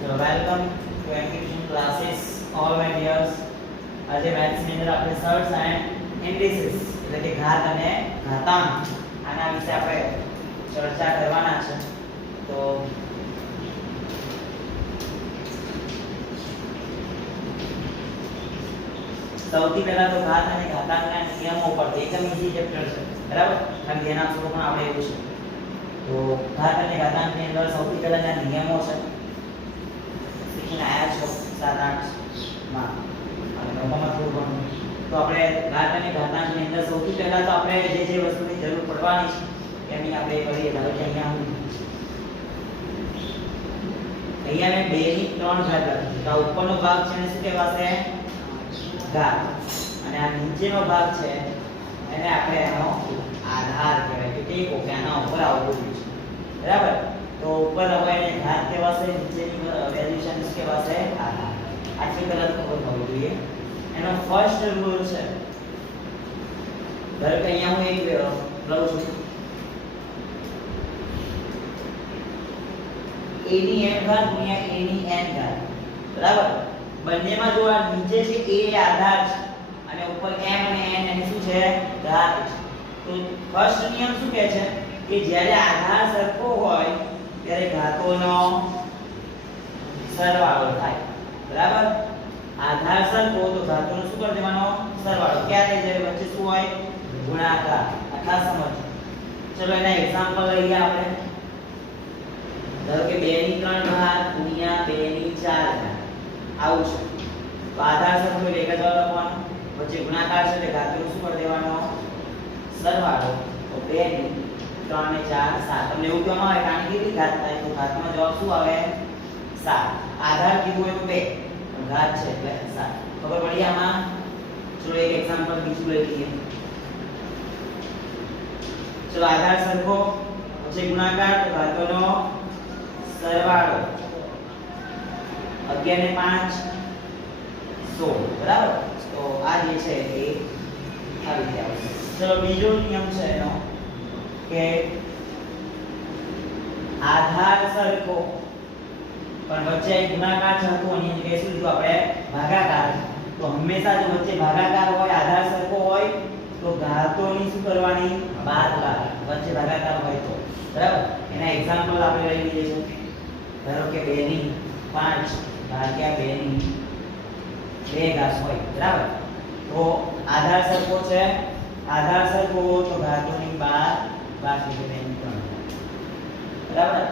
So welcome to English classes all my dears. આજે maths ની અંદર આપણે સર્ચ એન્ડ ઇન્ડિસીસ એટલે કે ઘાત અને ઘાતાંક આના વિશે આપણે ચર્ચા કરવાના છે. તો સૌથી પહેલા તો ઘાત અને ઘાતાંકના નિયમો પર એકદમ ઈઝી ચેપ્ટર છે, બરાબર? કારણ કે એના સ્વરૂપ પણ આપણે એવું છે. તો ઘાત અને ઘાતાંકની અંદર સૌથી પહેલા નિયમો છે શીખીને આયા છો 7-8 માં અને નવમાં થોડું ઘણું. તો આપણે ઘાત અને ઘાતાંકની અંદર સૌથી પહેલા તો આપણે જે વસ્તુની જરૂર પડવાની છે એની આપણે કરીએ. ધારો કે અહીંયા મેં 2 ની 3 ઘાત લખી. તો આ ઉપરનો ભાગ છે એને શું કહેવાશે? ઘાત. અને આ નીચેનો ભાગ છે એને આપણે એનો આધાર કહેવાય કે ટેકો કે આના ઉપર આવવું જોઈએ, બરાબર? તો ઉપર હવે એને ઘાત કહેવાશે, નીચેની વેલ્યુશન કહેવાશે આધાર. આટલી પહેલા ખબર હોવી જોઈએ. એનો ફર્સ્ટ રૂલ છે, ધારો કે અહીંયા હું એક લઉં છું a ની n ઘાત ગુણ્યા a ની n ઘાત, બરાબર? બંનેમાં જો આ નીચે છે a આધાર છે અને ઉપર m અને n એની શું છે? ઘાત છે. તો ફર્સ્ટ નિયમ શું કહે છે કે જ્યારે આધાર સરખો હોય ત્યારે ઘાતોનો સરવાળો થાય, બરાબર? આધાર સરખો તો ઘાતોનો શું કરી દેવાનો? સરવાળો. ક્યારે? જ્યારે વચ્ચે શું હોય? ગુણાકાર. આ ખાસ સમજ. ચલો એના એક્ઝામ્પલ લઈએ આપણે. ધારો કે 2 ની 3 ઘાત ગુણ્યા 2 ની 4 ઘાત આવું છે. તો આધાર સરખો એટલે એક જ વાર લખવાનો, વચ્ચે ગુણાકાર છે એટલે ઘાતોનો શું કરી દેવાનો? સરવાળો. તો 2 ની 3 ને 4 7. તમને એવું કહેવામાં આવે કે આની કેટલી ઘાત થાય? તો ઘાતમાં જવાબ શું આવે? 7. આધાર કીધું હોય તો 2 પણ ઘાત છે એટલે 7. ખબર પડી આમાં? ચલો એક એક્ઝામ્પલ બીજું લઈ લઈએ. ચલો આધાર સરખો વચ્ચે ગુણાકાર તો ઘાતોનો સરવાળો. 11 ને 5 16, બરાબર? તો આ જે છે એ આવી રીતે આવશે. ચલો બીજો નિયમ છે એનો કે આધાર સરખો પણ વચ્ચે એક ગુણાકાર છે તો એની જગ્યાએ શું લીધું આપણે? ભાગાકાર. તો હંમેશા જો વચ્ચે ભાગાકાર હોય, આધાર સરખો હોય તો ઘાતોની શું કરવાની? બાદબાકી. વચ્ચે ભાગાકાર હોય તો, બરાબર? એના એક્ઝામ્પલ આપણે લઈ લઈએ છીએ. ધારો કે 2 ની 5 ભાગ્યા 2 ની 2 ઘાત હોય, બરાબર? તો આધાર સરખો છે, આધાર સરખો તો ઘાતોની બાદબાકી 2 ની 3, બરાબર?